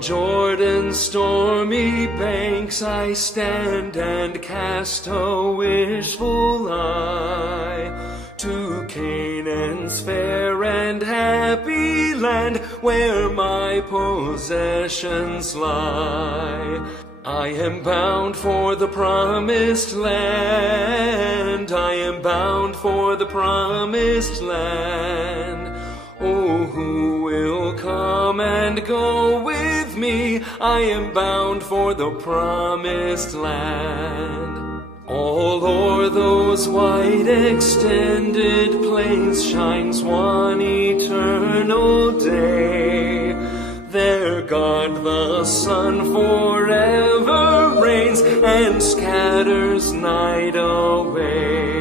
On Jordan's stormy banks I stand and cast a wishful eye to Canaan's fair and happy land where my possessions lie. I am bound for the promised land. I am bound for the promised land. Oh, who will come and go with me? I am bound for the promised land. All o'er those wide extended plains shines one eternal day. There God the Son forever reigns and scatters night away.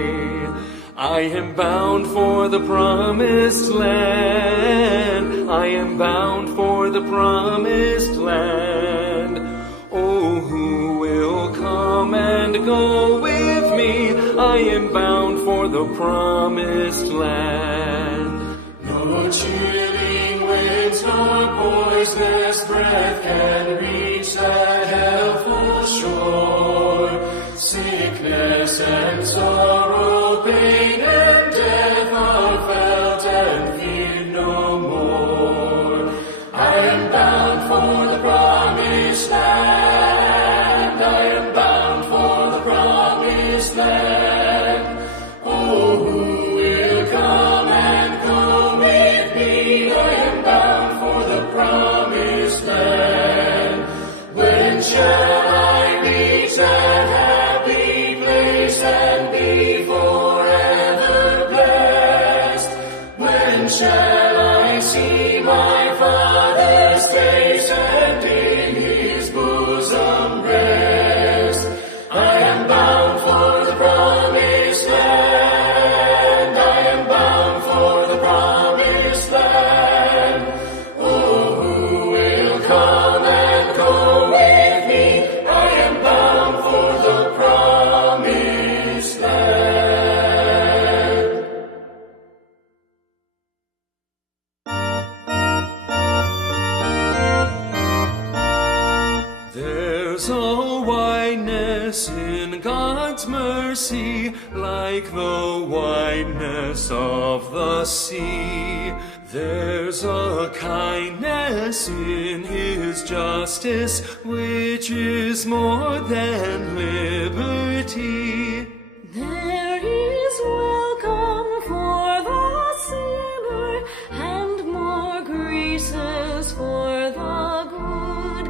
I am bound for the promised land. I am bound for the promised land. Oh, who will come and go with me? I am bound for the promised land. No chilling winds nor poisonous breath can reach that helpful shore. Sickness and sorrow, pain and death are felt and feared no more. I am bound for the promised land. I am bound for the promised land. Oh, who will come and go with me? I am bound for the promised land. When shall I reach that happy place and be forever blessed? When shall I see my Father's face and in His bosom rest? I am bound for the promised land. I am bound for the promised land. Oh, who will come and go with me? I am bound for the promised land. There's a wideness in God's mercy, like the wideness of the sea. There's a kindness in His justice, which is more than liberty. There is welcome for the sinner, and more graces for the good.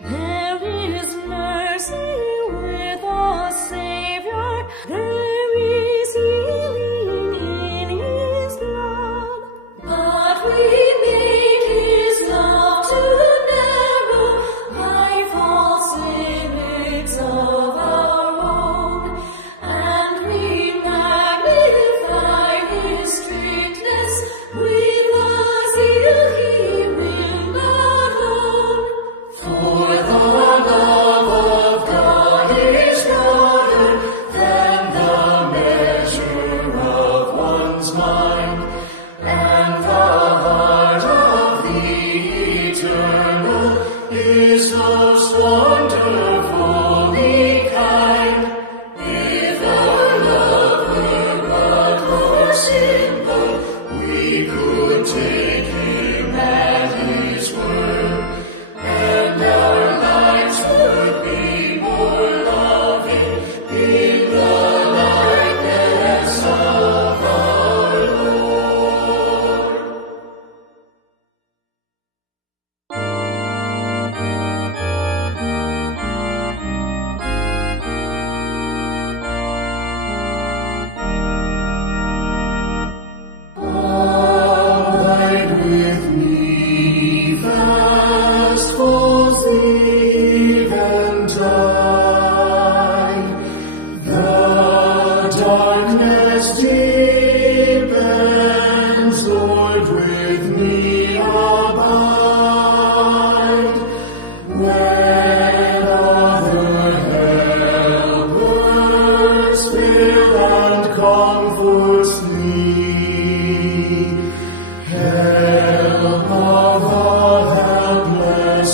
There is mercy with the Savior. There is healing in His blood. But we made His love too narrow by false limits of our own, and we magnify His strictness with the zeal He will not own. For the love of God is broader than the measure of one's mind, and the heart of the eternal is most wonderfully kind. If our love were but more simple, we could take Him at His word, and our lives would be more loving in the likeness of our Lord. Abide with me, fast falls the eventide. The darkness deepens, Lord, with me abide. When other helpers fail and comforts me, help of the helpless.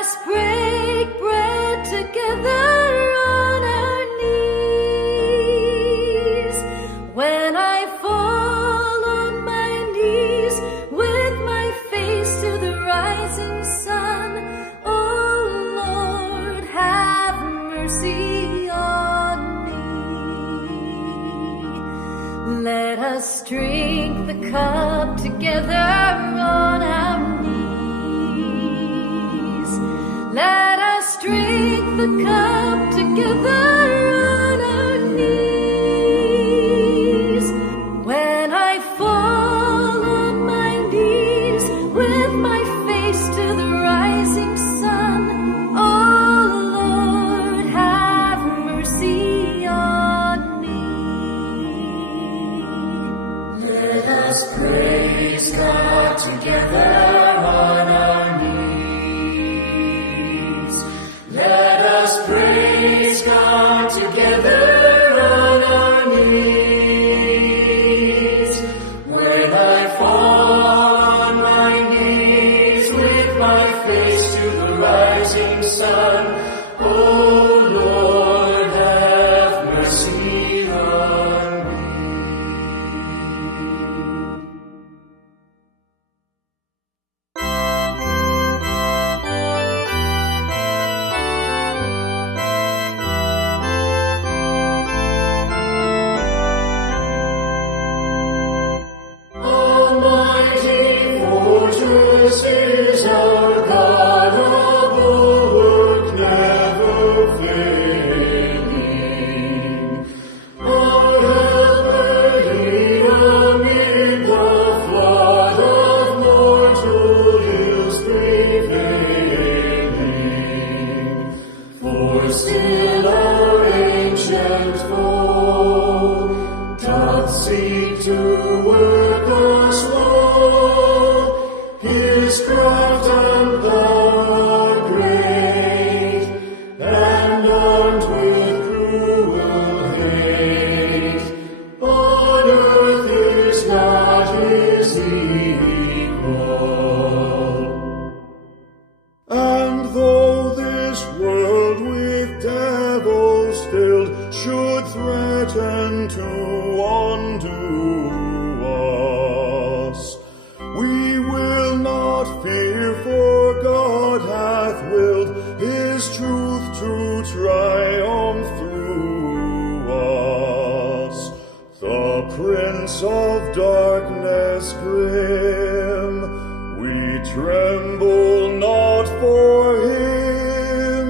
us break bread together on our knees. When I fall on my knees with my face to the rising sun, oh Lord, have mercy on me. Let us drink the cup together on our knees. Let us drink the cup together on our knees. When I fall on my knees with my face to the rising sun, oh Lord, have mercy on me. Let us praise God together on our knees. Let us praise God together on our knees. When I fall on my knees with my face to the rising sun, oh Lord, have mercy on me. Almighty fortress is our God, a bulwark never failing. Our helper lead amid the flood of mortal ills prevailing. For still our ancient foe doth seek to work us woe. His craft and power are great, and armed with cruel hate. On earth is not his equal. And though this world with devils filled should threaten to undo us, we will not fear, for God hath willed his truth to triumph through us. The Prince of darkness grim, we tremble not for him.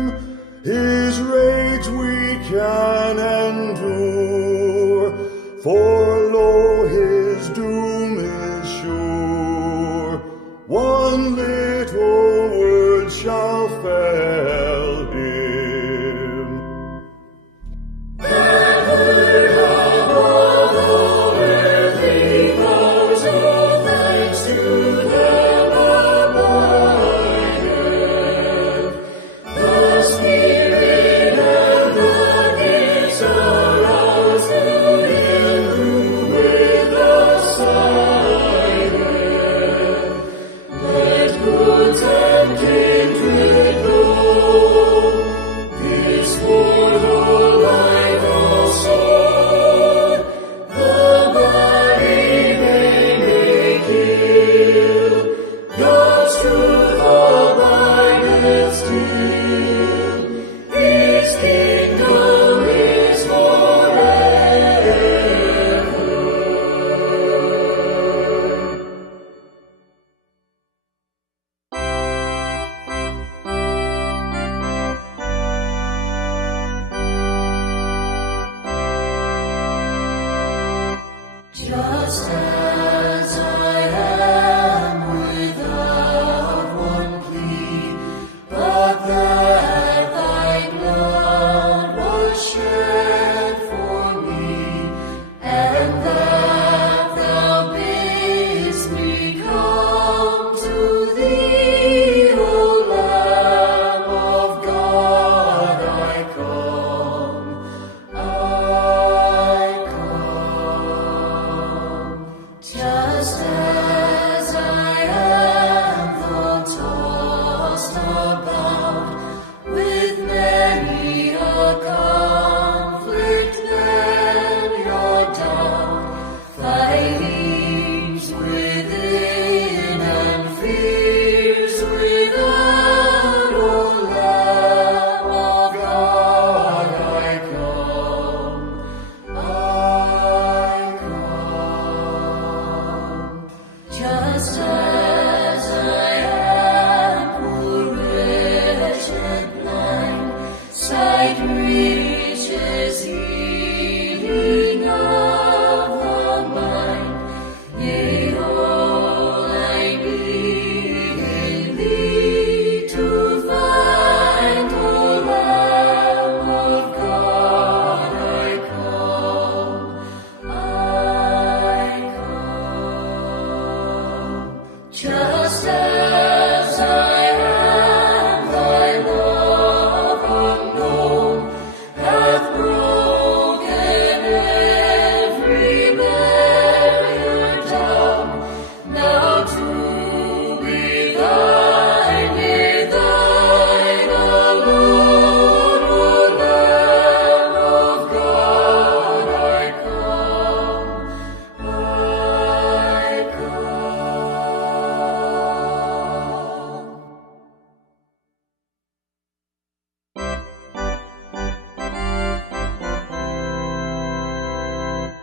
His rage we can endure, for lo, his doom is sure. One little word shall fell him. That word of all earthly powers, oh, thanks to them abideth. The Spirit and the gifts arouse to him who with us sideth. Let goods and kindred go, this mortal life also. The body they may kill, God's truth abideth still. His kingdom is forever. Just as I am without one plea, but that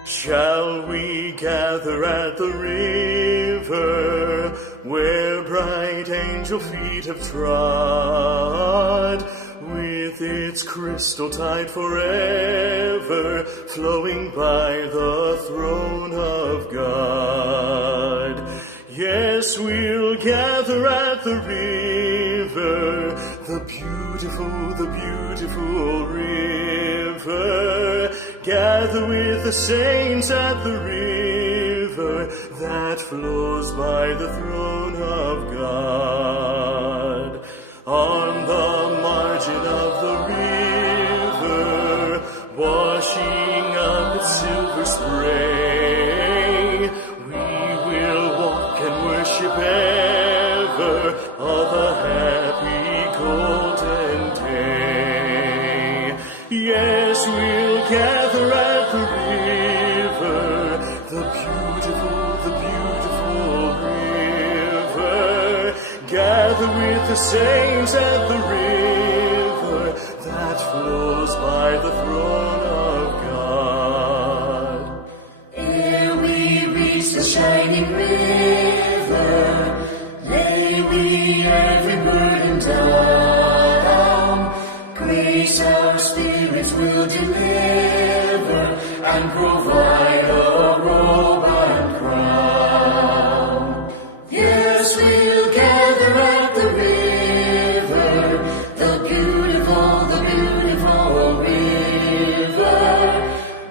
Shall we gather at the river, where bright angel feet have trod, with its crystal tide forever flowing by the throne of God? Yes, we'll gather at the river, the beautiful river. Gather with the saints at the river that flows by the throne of God. On the margin of the river, washing up its silver spray, we will walk and worship ever all the happy golden day. Yes, we'll gather at the river, the beautiful river. Gather with the saints at the river that flows by the throne of God. Ere we reach the shining river, lay we every burden down. Grace our spirits will deliver and provide a robe and crown. Yes, we'll gather at the river, the beautiful river.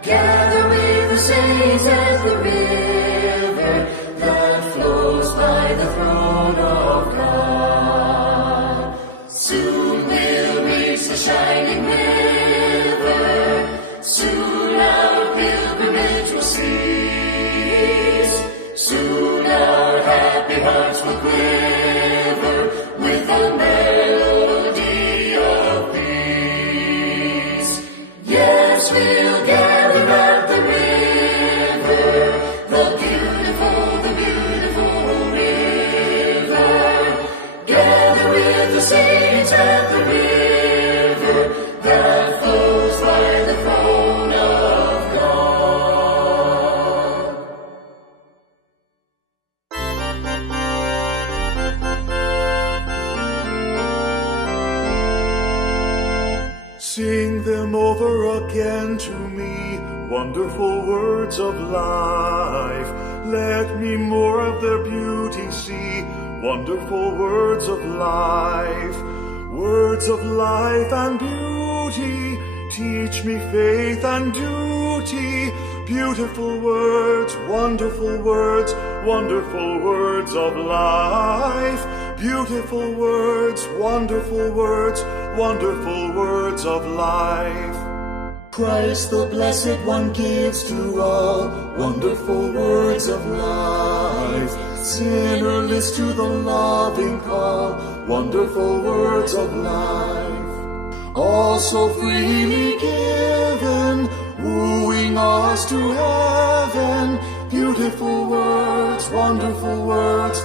Gather with the saints at the river that flows by the throne of God. Soon we'll reach the shining river, soon our pilgrimage will cease, soon our happy hearts will quiver with a melody of peace. Yes, we'll gather at the river, the beautiful river. Gather with the saints at the river that flows by the throne of God. Sing them over again to me, wonderful words of life. Let me more of their beauty see, wonderful words of life. Words of life and beauty, teach me faith and duty. Beautiful words, wonderful words of life. Beautiful words, wonderful words of life. Christ the Blessed One gives to all wonderful words of life. Sinner, listen to the loving call, wonderful words of life. All so freely given, wooing us to heaven. Beautiful words, wonderful words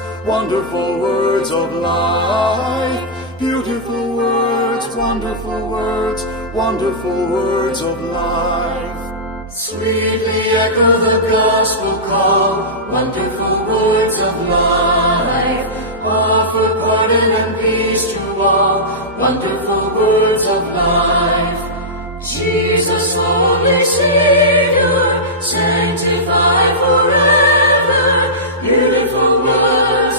of life. Beautiful words, wonderful words of life. Sweetly echo the gospel call, wonderful words of life. Offer pardon and peace to all, wonderful words of life. Jesus, holy Savior, sanctified forever. Beautiful words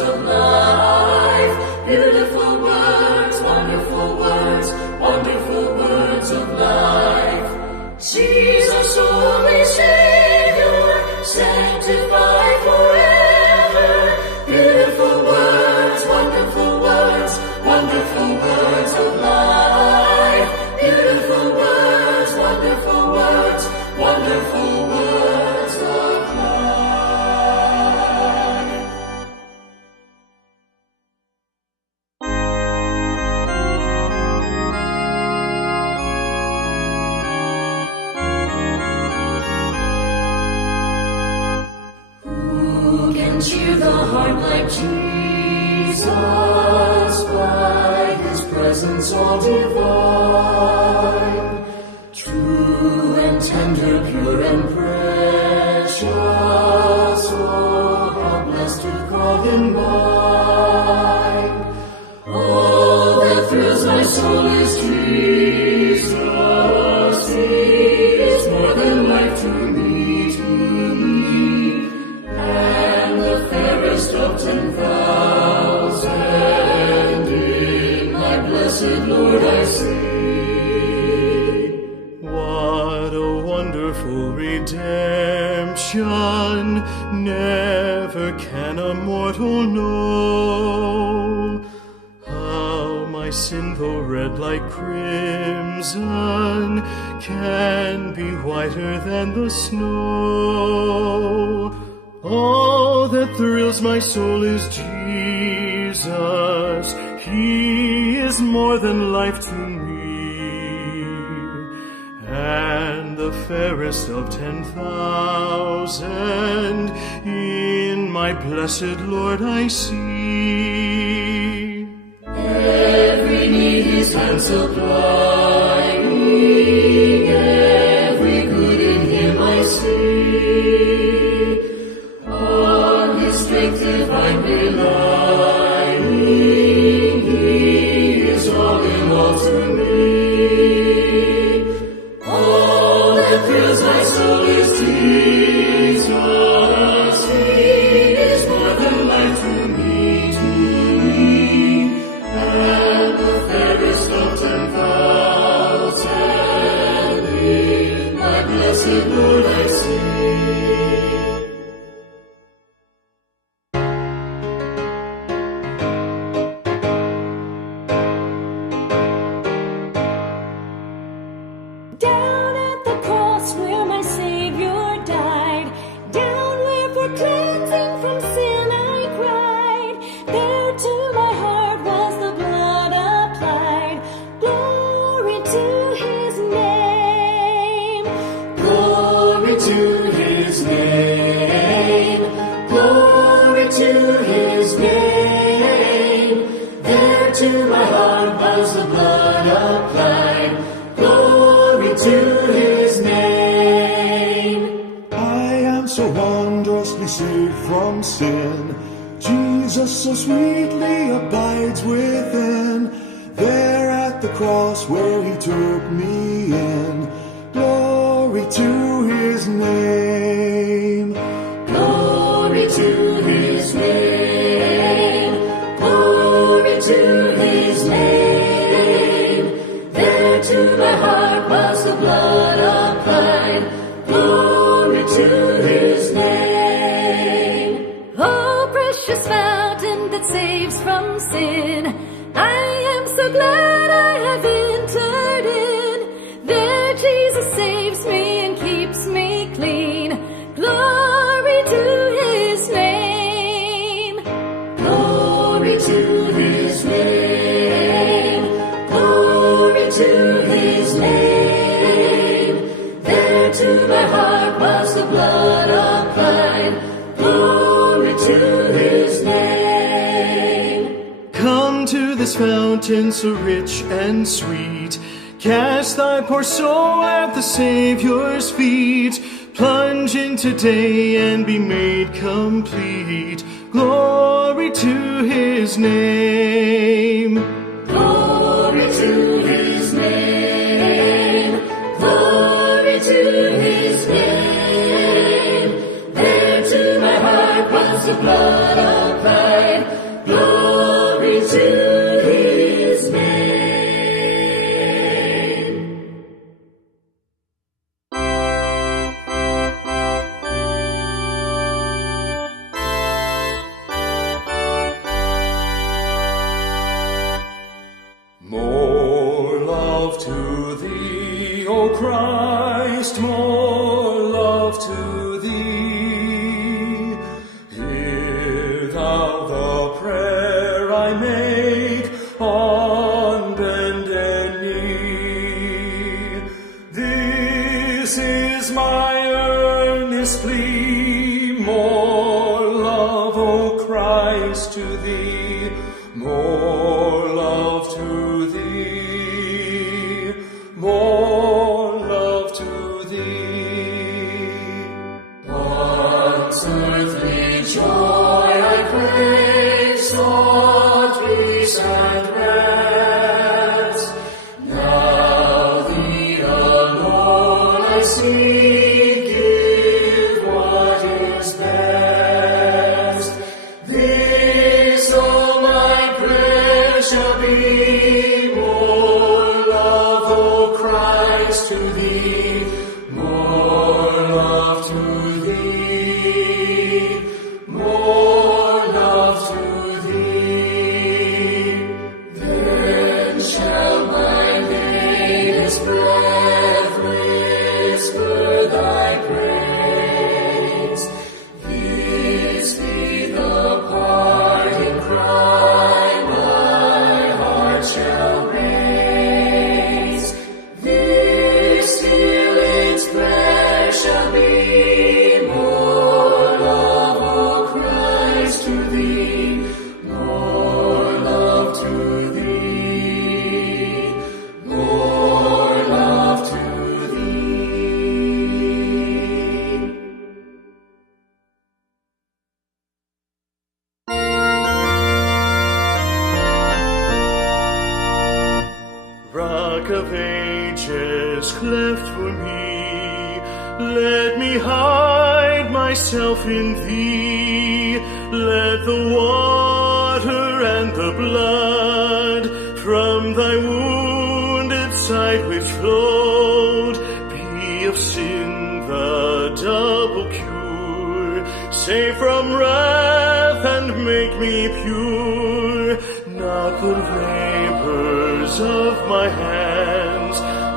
of life. Beautiful words of life. Jesus, holy Savior, sanctified forever. Beautiful words of life. Beautiful words of life. Cheer the heart like Jesus, by His presence all divine. True blessed Lord I sing. What a wonderful redemption, never can a mortal know. How my sin, though red like crimson, can be whiter than the snow. All that thrills my soul is Jesus. He is more than life to me. And the fairest of 10,000 in my blessed Lord I see. Every need his hand supplying, every good in him I see. On his strength divine relying, he is all in all to me. All that thrills my soul is Jesus. He is more than life to me, and the fairest of 10,000 in my blessed Lord I see. Down at the cross where my Savior died, down where for cleansing from sin I cried, there to my heart was the blood applied. Glory to his name. Glory to his name. Glory to his name. There to my heart was the blood applied. Glory to his name. I am so wondrously saved from sin. Jesus so sweetly abides within. There at the cross where he took me in. Glory to his name. Glory to his name. Glory to his name. There to my heart was the blood applied. Glory to his name. Oh, precious fountain that saves from sin, I am so glad I have entered in. There Jesus saves me and keeps me clean. Glory to his name. Glory to his name. Glory to his name. There to my heart was the blood applied. Glory to his name. Come to this fountain so rich and sweet. Cast thy poor soul at the Savior's feet. Plunge in today and be made complete. Glory to his name. Glory to his name. Glory to his name. There to my heart was the blood applied. Glory to his name. More love to thee, O Christ, more love to thee. Hear thou the prayer I make on bended knee. This is my earnest plea, more love, O Christ, to thee, more love to thee, more love to thee. Once earthly joy I crave, sought peace and rest. Now thee alone I seek, give what is best. This, oh, my prayer shall be more to thee, more love to thee, more love to thee. Then shall my latest breath whisper thy praise. This be the parting cry my heart shall raise. This still its prayer shall be, more love, O Christ, to thee, more love to thee, more love to thee. Rock of ages, cleft for me, let me hide myself in thee. Let the water and the blood from thy wounded side which flowed be of sin the double cure. Save from wrath and make me pure. Not the labors of my hands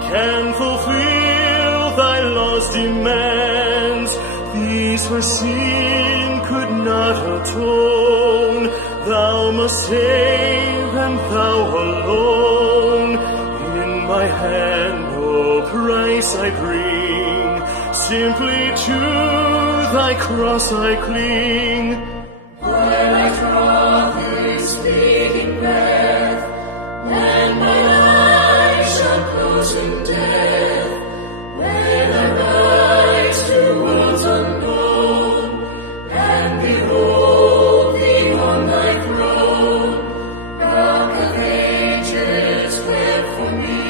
can fulfill thy law's demands. These for sin could not atone. Thou must save, and thou alone. In my hand no price I bring, simply to thy cross I cling. When I draw this fleeting breath, and my eyes shall close in death, when I rise to worlds unknown, and behold thee on thy throne, Rock of ages, cleft for me,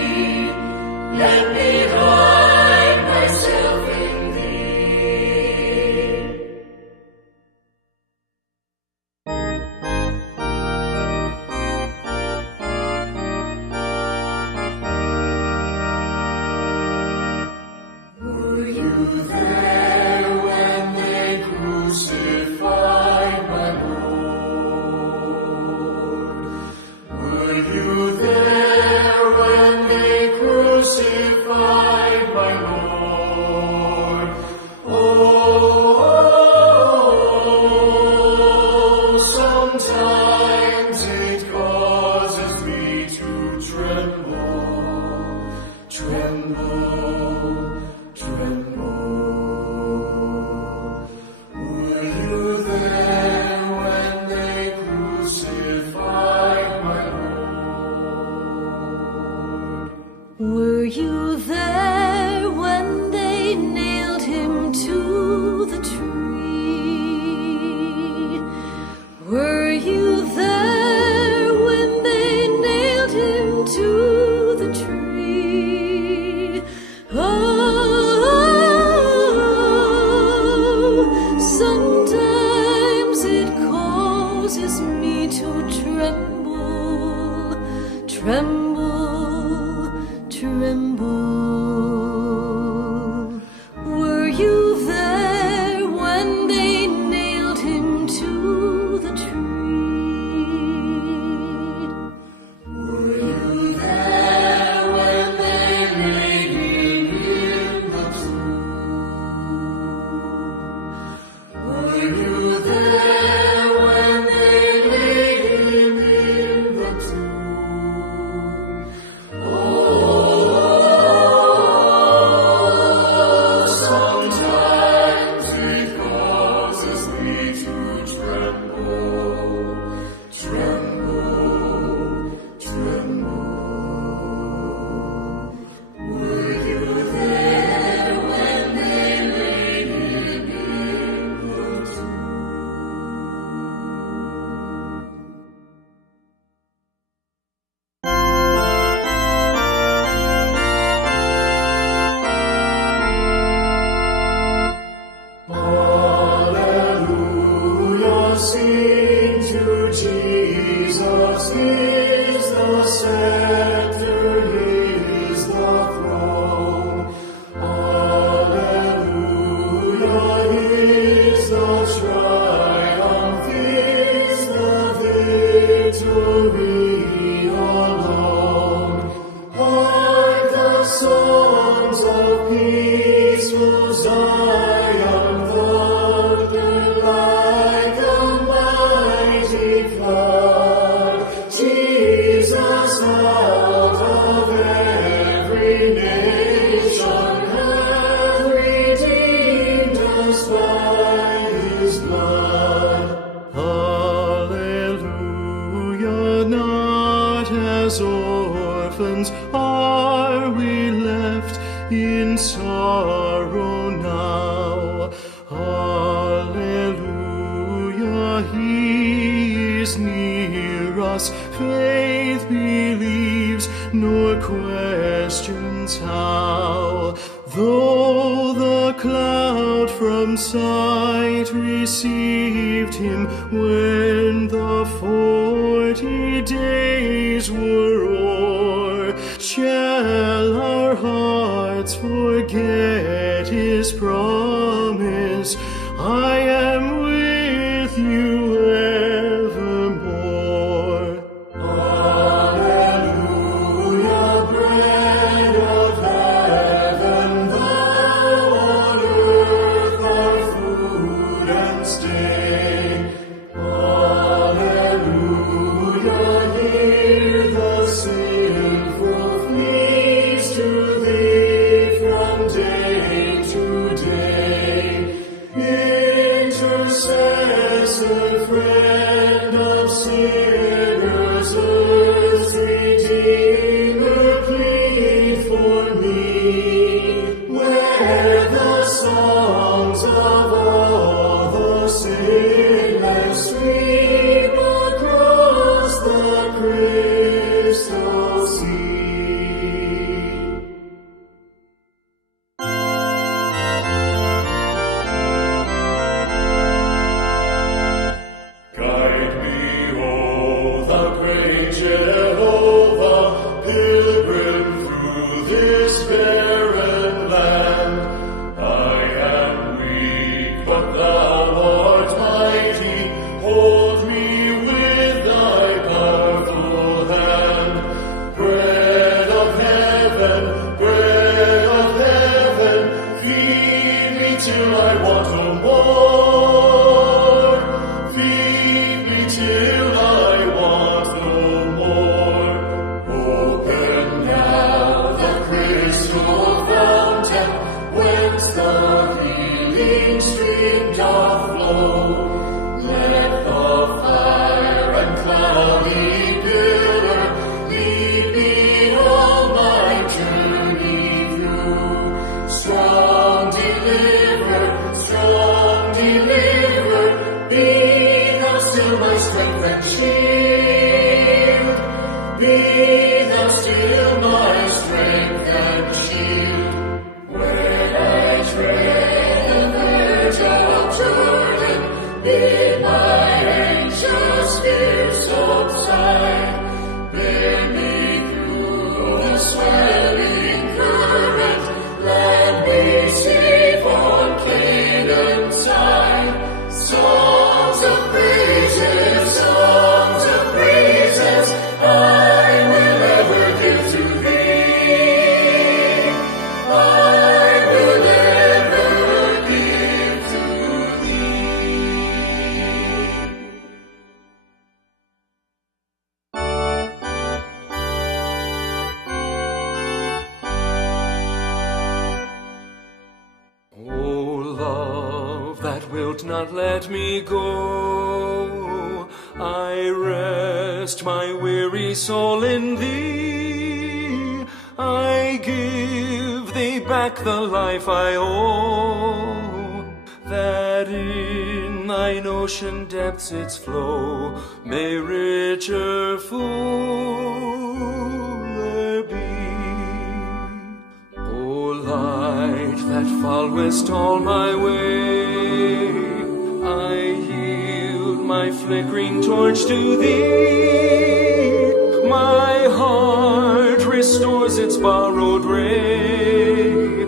let me hide myself in thee. Were you there when they crucified my Lord? Were you there when they crucified my Lord? Oh, sometimes it causes me to tremble, tremble, tremble. Were you there when they crucified my Lord? Were you there when they nailed him to the tree? Were you there when they nailed him to the tree? Oh, sometimes it causes me to tremble, tremble, tremble. Were you there when they nailed him to the tree? Were you there when they laid him in the tomb? Were you there when they laid him in the tomb? Oh, sometimes it causes me to tremble, tremble, tremble. Were you there when they laid him in the Hallelujah, sing to Jesus, is the scepter, his the throne. but not as orphans are we left in sorrow now. Alleluia, He is near us. Faith believes, nor questions how. Though the cloud from sight received him when the 40 days were o'er, shall our hearts forget his promise? I am with you evermore. Alleluia, bread of heaven, thou on earth art food and stay. Alleluia, hear the sinful pleas to thee from day to day. Intercessor, friend of sinners, earth's Redeemer, plead for me. Where the songs of all the sinless sweep across the crystal sea. Guide me, O the great Jehovah, pilgrim through this barren land. I am weak, but thou art mighty. Hold me with thy powerful hand. Bread of heaven, feed me till I want no more. Feed me till I want no more. Open now the crystal fountain, whence the healing stream doth flow. Let the fire and cloudy pillar lead me all my journey through. Strong deliver, be thou still my strength and shield. Be thou still my strength and shield. When I tread the verge of Jordan, bid my anxious fears subside. Bear me through the swelling current, land me safe on Canaan's side. Songs of praises, I will ever give to thee. I will ever give to thee. O love that wilt not let me go, I rest my weary soul in thee. I give thee back the life I owe, that in thine ocean depths its flow may richer, fuller be. O light that followest all my way, I yield my flickering torch to thee. My heart restores its borrowed ray,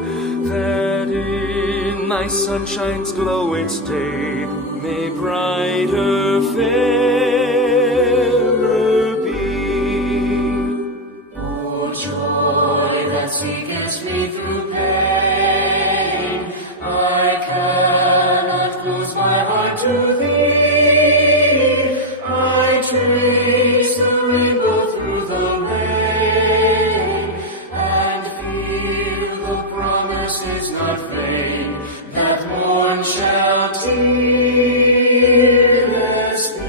that in thy sunshine's glow its day may brighter, fairer be. O joy that seekest me through pain, I cannot close my heart to thee. I trace the rainbow through the rain, and feel the promise is not vain, that morn shall tearless be.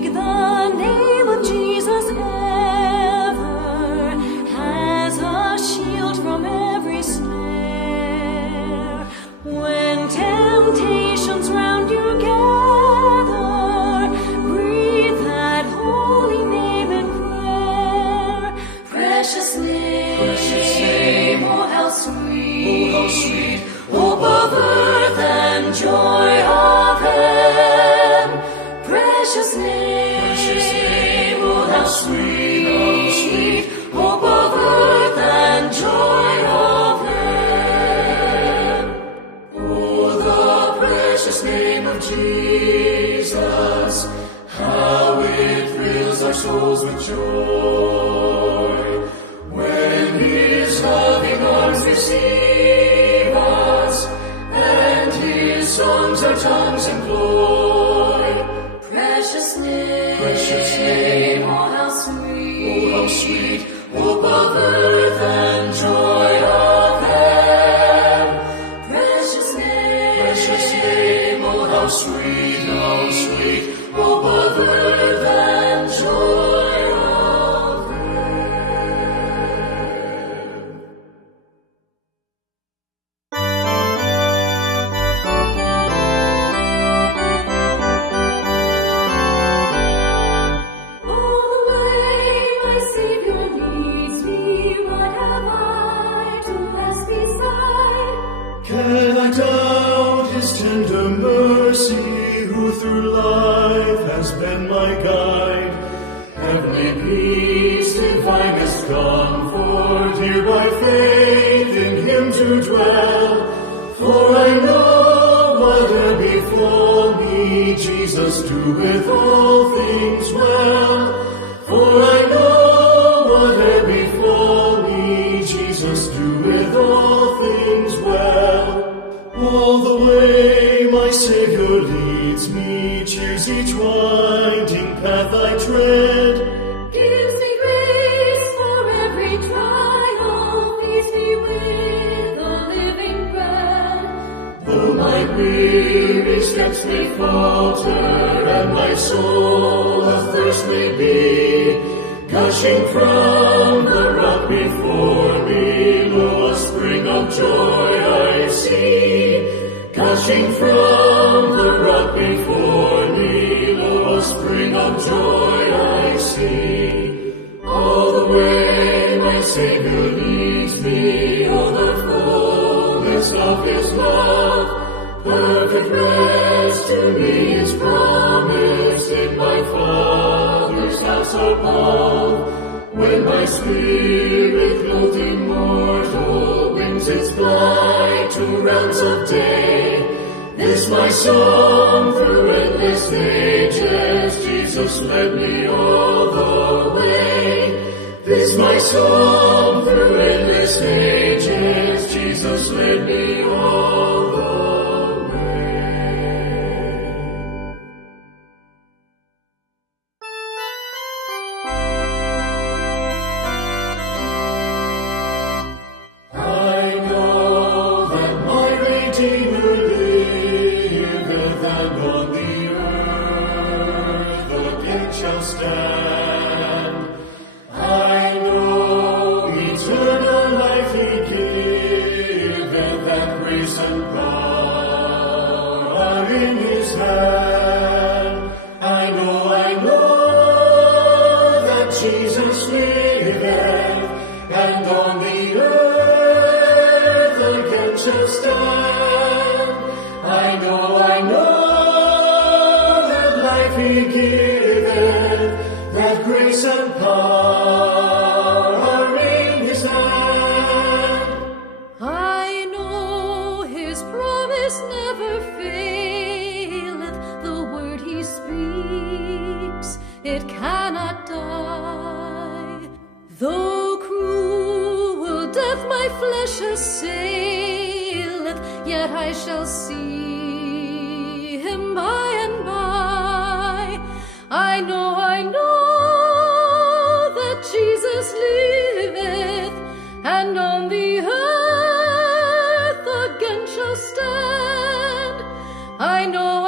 Take the name of Jesus ever as a shield from every snare. When temptations round you gather, breathe that holy name in prayer. Precious name, oh how sweet, hope of earth and joy of heaven. Precious name, oh how sweet, hope of earth and joy of heaven. Oh, the precious name of Jesus, how it thrills our souls with joy. When His loving arms receive us, and His songs our tongues employ. Precious name, oh how sweet, hope of earth and joy of heaven. Precious name, oh how sweet, hope of earth and joy of heaven. All the way my Savior leads me, what have I to pass beside? Can I doubt His tender mercy, who through life has been my guide? Heavenly peace, divinest comfort, here by faith in Him to dwell. For I know whatever befall me, Jesus doeth all things well. For I know whatever befall me, Jesus doeth all things well. All the way my Savior leads me, cheers each winding path I tread. Gives me grace for every trial, feeds me with the living bread. Though my weary steps may falter, and my soul athirst may be, gushing from the rock before me, lo, a spring of joy I see. Gushing from the rock before me, lo, a spring of joy I see. All the way my Savior leads me, oh, the fullness of His love. Perfect rest to me is promised in my Father's house above. When my spirit, clothed immortal, wings its flight to realms of day, this my song through endless ages, Jesus led me all the way. This my song through endless ages, Jesus led me all the way.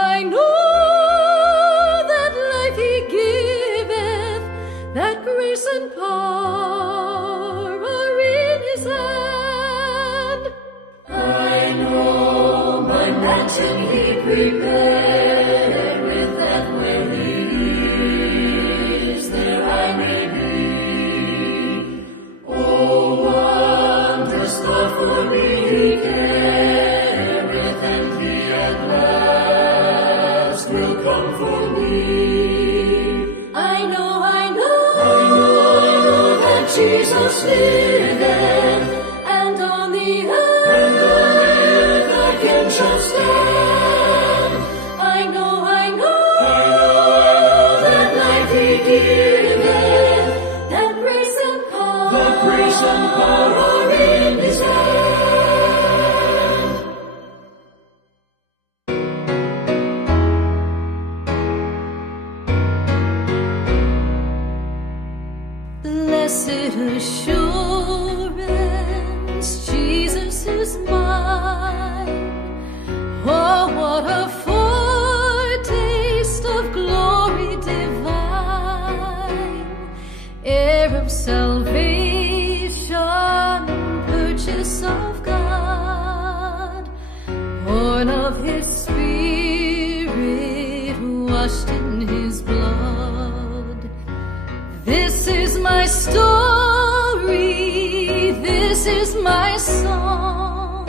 I know that life He gives just living, and on the earth I can just stand. I know that life He giveth, that grace and power are in His hand. Blessed assurance, Jesus is mine. Oh, what a foretaste of glory divine, heir of salvation, purchase of God, born of His Spirit, washed in His blood. This is my story, this is my song,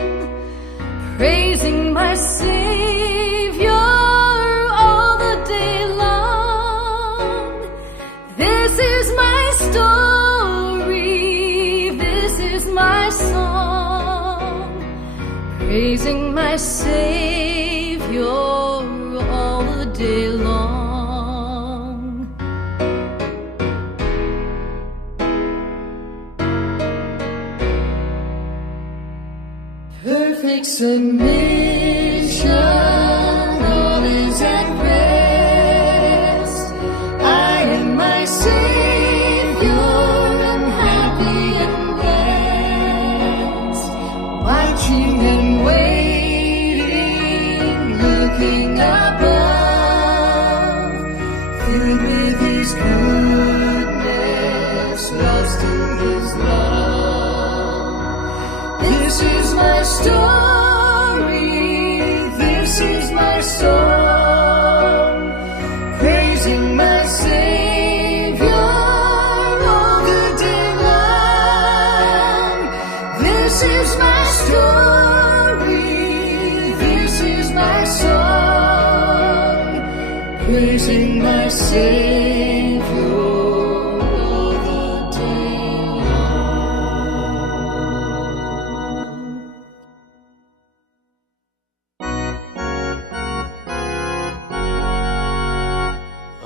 praising my Savior all the day long. This is my story, this is my song, praising my Savior all the day long. Perfect submission, all is at rest. I am my Savior, am happy and blessed, watching and waiting, looking above, filled with His goodness, lost in His love. This is my story, this is my song, praising my Savior all the day long. This is my story, this is my song, praising my Savior all the day long.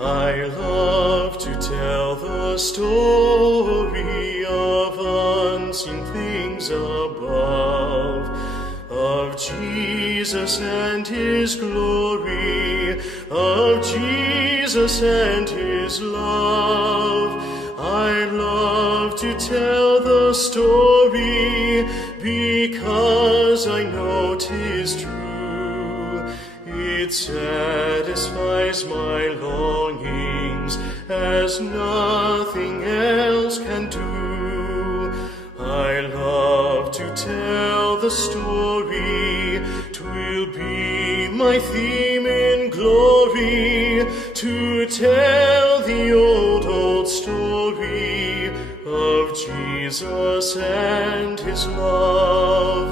I love to tell the story of unseen things above, of Jesus and His glory, of Jesus and His love. I love to tell the story because I know 'tis true. It satisfies my longings as nothing else can do. I love to tell the story, 'twill be my theme in glory, to tell the old story of Jesus and His love.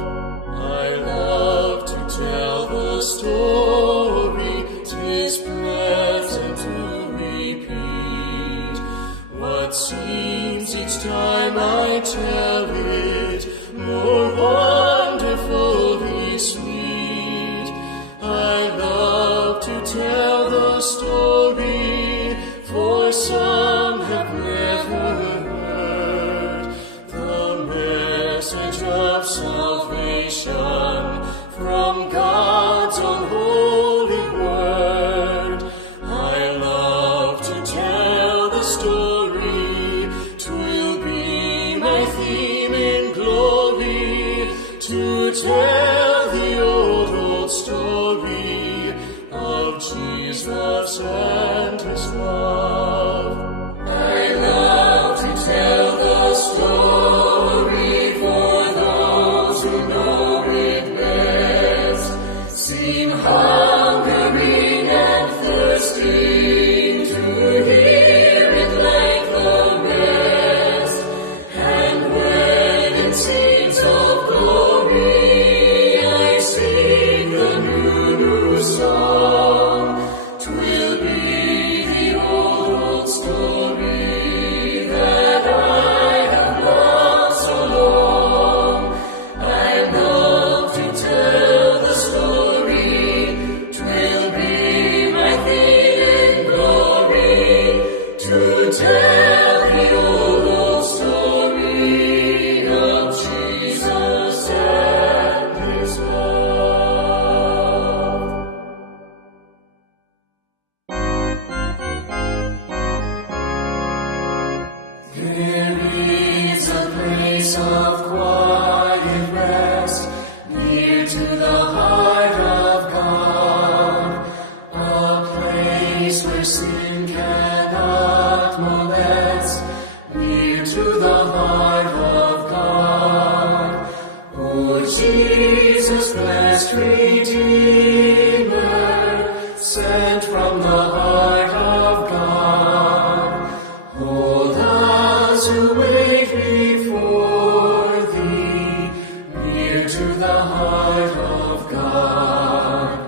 I love to tell the story, 'tis pleasant to repeat what seems each time I tell it more wonderfully sweet. I love to tell the story, for some have never heard the message of salvation from God's own holy word. I love to tell the story, 'twill be my theme in glory, to tell the old story of Jesus and His love. I love to tell the story for those who know it best, seem hungering and thirsting to hear it like the rest. And when in scenes of glory of quiet rest, near to the heart of God, a place where sin cannot molest, near to the heart of God. O Jesus, blessed Redeemer, sent from the heart of God, hold us who wait before thee, near to the heart of God.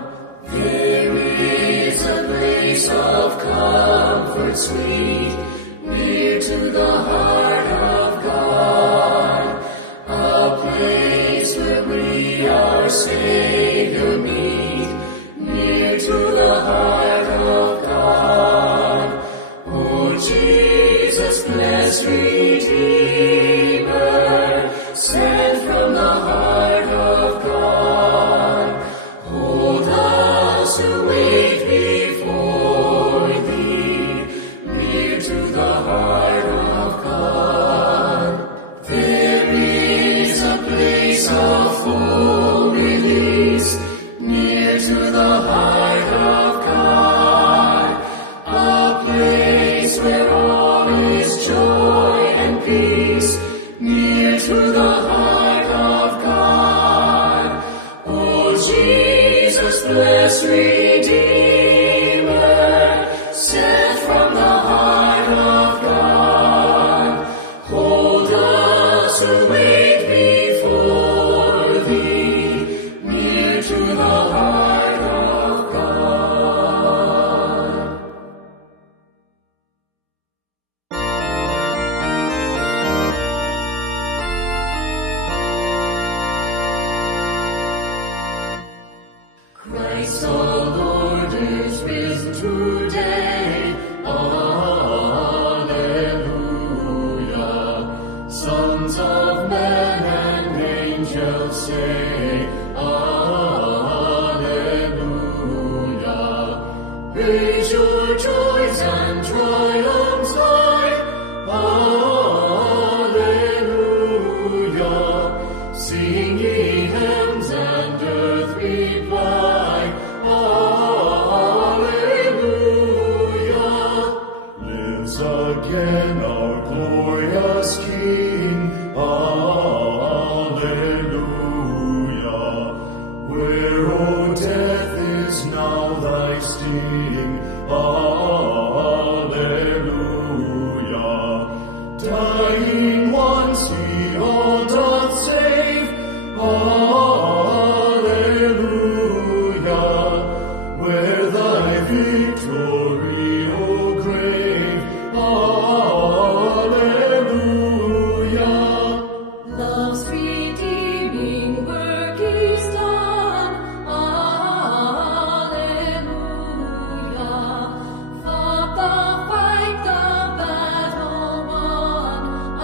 There is a place of comfort sweet, near to the heart of God, a place where we our Savior meet, near to the heart of God. O Jesus, blessed Redeemer, sent from the heart of God, hold us who wait before thee, near to the heart of God. There is a place of full release, near to the heart of God, a place where all is joy and peace, near to the heart of God. O Jesus, blessed Redeemer, sent from the heart of God, hold us who wait before thee, near to the heart of God. Christ the Lord is risen today. Alleluia. Sons of men and angels say, Alleluia. Raise your joys and triumphs high. Alleluia. Sing ye hymns and earth reply. Alleluia. Lives again our glorious King. Alleluia. Where, O death, is now thy sting? Alleluia. Dying once, he all doth save. Alleluia. Where thy victory, O grave. Alleluia. Love's redeeming work is done. Alleluia. Fought the fight, the battle won.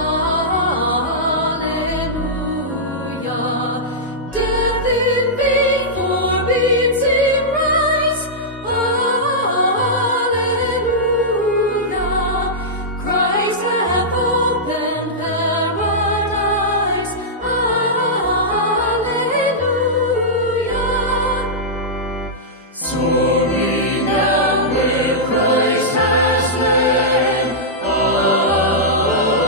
Alleluia. Death in vain forbids him rise. Alleluia. Christ hath opened paradise. Alleluia. Story now where Christ has led. Alleluia.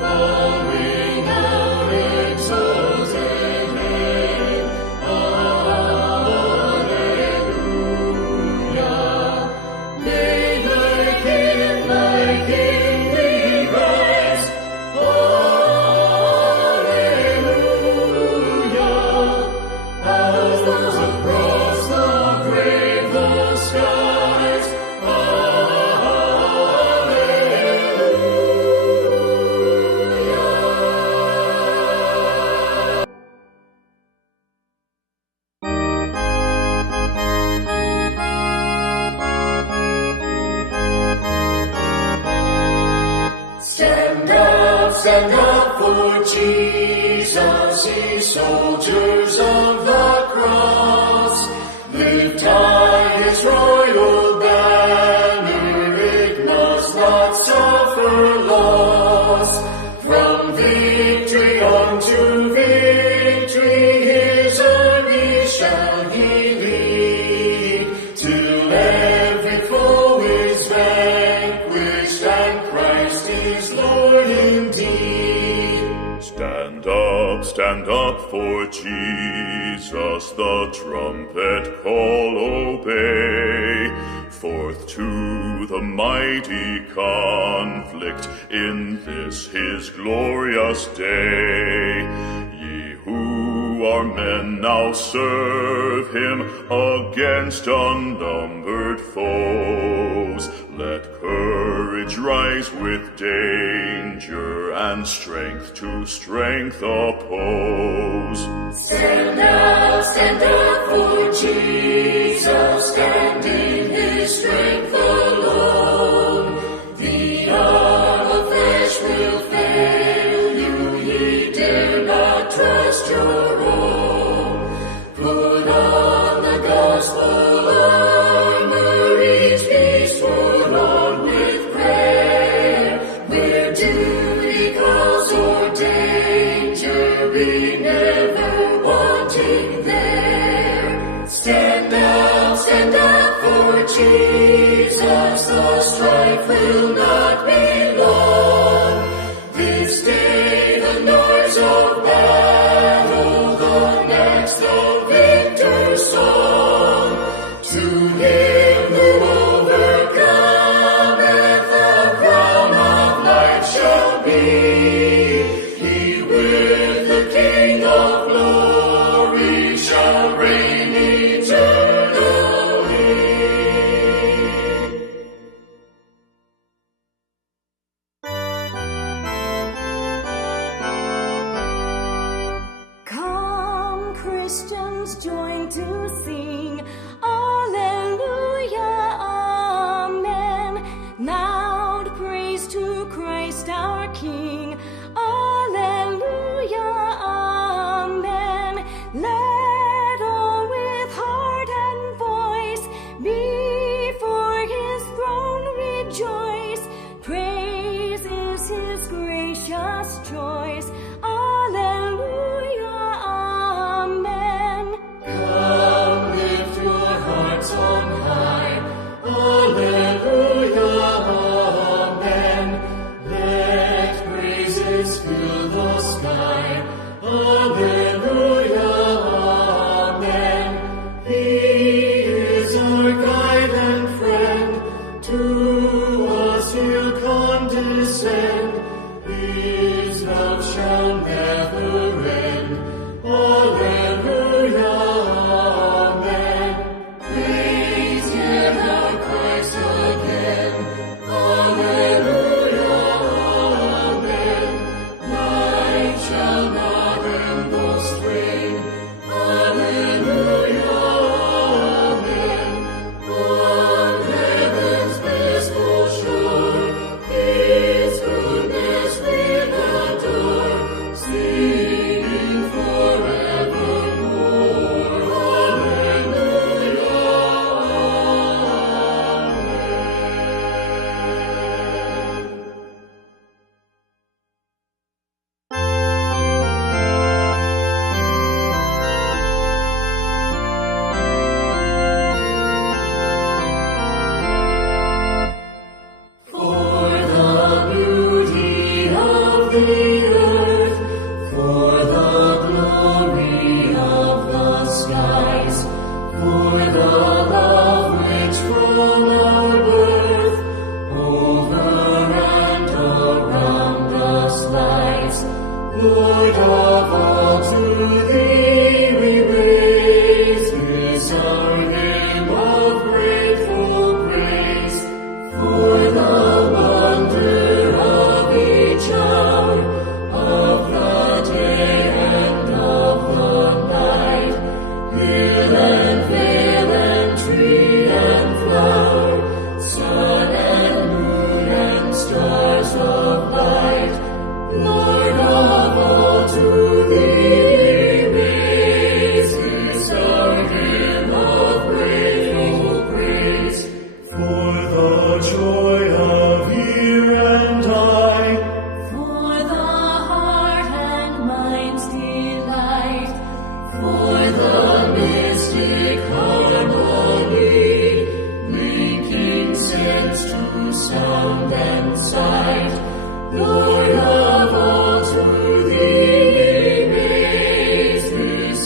Following our exalted head. Alleluia. May thy King we rise. Alleluia. As those across the grave, the skies. Alleluia. Stand up for Jesus, ye soldiers of the cross. Lift high his royal banner, it must not suffer loss. Jesus the trumpet call obey, forth to the mighty conflict in this his glorious day. Ye who are men now serve him against unnumbered foes. Let courage rise with danger and strength to strength oppose. Stand up for Jesus, stand in his strength alone. The arm of flesh will fail you, ye dare not trust your own. Put on the gospel armor, each piece put on with prayer. Where duty calls or danger, be never wanting there. Stand up for Jesus, the strife will not be long. This day the noise of battle, the next the victor's song. To him who overcometh, the crown of life shall be. He with the King of glory shall reign eternally. Come, Christians, join to sing, Alleluia, Amen. Loud praise to Christ our King, Alleluia, Amen. Let all with heart and voice before his throne rejoice. Praise is his gracious choice, Alleluia, Amen. Come, lift your hearts on high, Alleluia, Amen. Let praises fill the sky, Alleluia, Amen. He is our guide and friend, to us he'll condescend. His love shall never end, Alleluia, Amen. Praise yet our Christ again, Alleluia, Amen. Light shall not end the strain, Alleluia, Amen. On heaven's blissful shore, his goodness we'll adore, singing forevermore, Alleluia, Amen. For the beauty of the earth, for the glory of the skies, for the love which from our birth over and around us lies. Lord of all, to thee we raise this our hymn of grateful praise. For the wonder of each hour, of the day and of the night, hill and vale and tree and flower, sun and moon and stars of light. Lord of all, to thee we raise this our hymn of grateful praise. For the joy of ear and eye, For the heart and mind's delight, for the mystic harmony, linking sense to sound and sight. Lord of all, to thee we raise this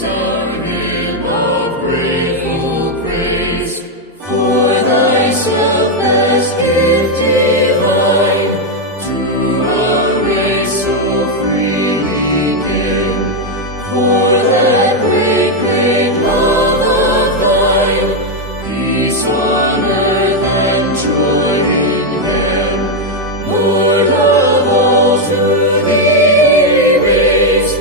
selfless gift divine, to a race so freely given, for that great, great love of thine, peace on earth and joy in heaven. Lord of all, to thee we raise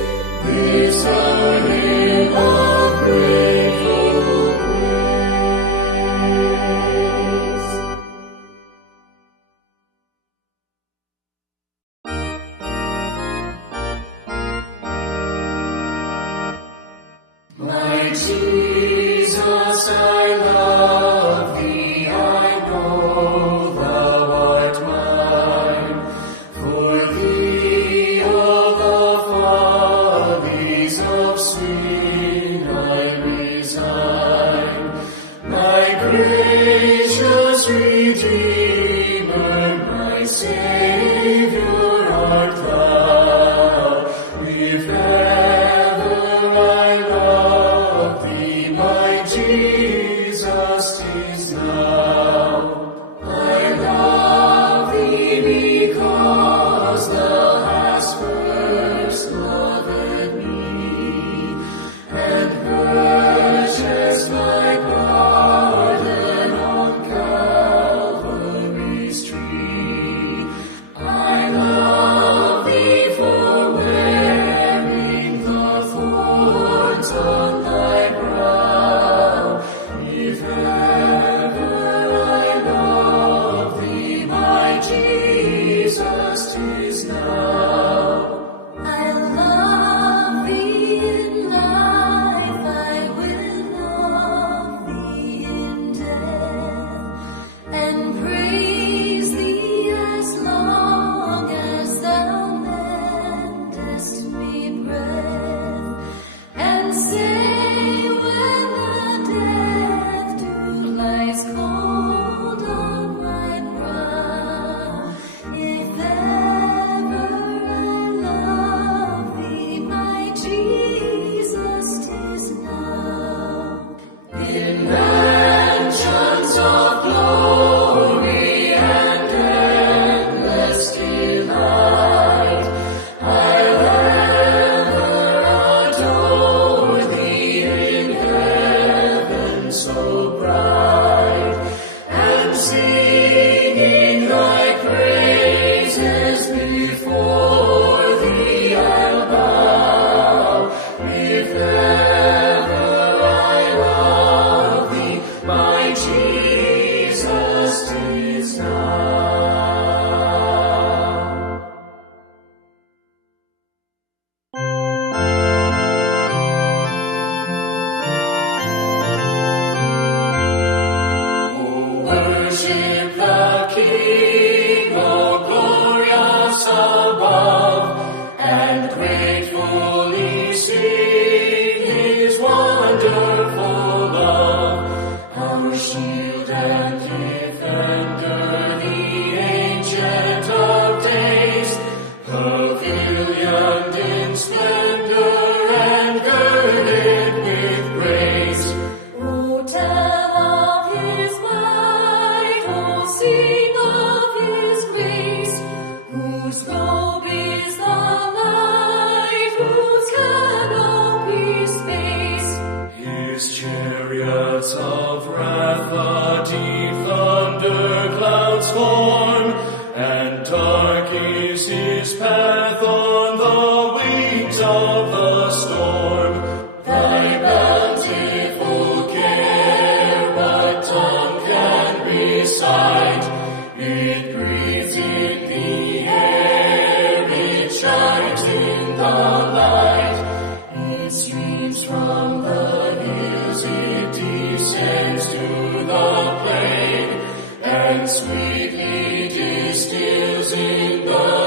this our hymn of grateful praise. My Jesus, I love thee, I know thou art mine. For thee all the follies of sin I resign. My gracious Redeemer, my Savior art thou. If ever I love thee, my Jesus, 'tis now. I love thee because thou hast first loved me, and purchased my pardon on Calvary's tree. I love thee for wearing the thorns on thy brow. If ever I love thee, my Jesus, 'tis now. I love thee in life, I will love thee in death, and praise thee as long as thou lendest me breath, and say when the death dew lies cold on my brow, if ever I love thee, my Jesus, 'tis now. In mansions of glory and endless delight, I'll ever adore thee in heaven so bright, and singing thy praises before thee I'll bow. If ever I love thee, my Jesus, 'tis now. Worship the King, O glorious above, and gratefully sing his wonderful love. Our shield and defender, the Ancient of Days, pavilioned in splendor and girded with grace. Oh, tell of his might, oh, sing of his grace, whose robe is the light, whose canopy space. His chariots of wrath the deep thunder clouds form, and dark is his path on the wings of the storm. Thy bountiful care, what tongue can recite? It breathes in the air, it shines in the light. It streams from the hills, it descends to the plain, and sweetly distills in the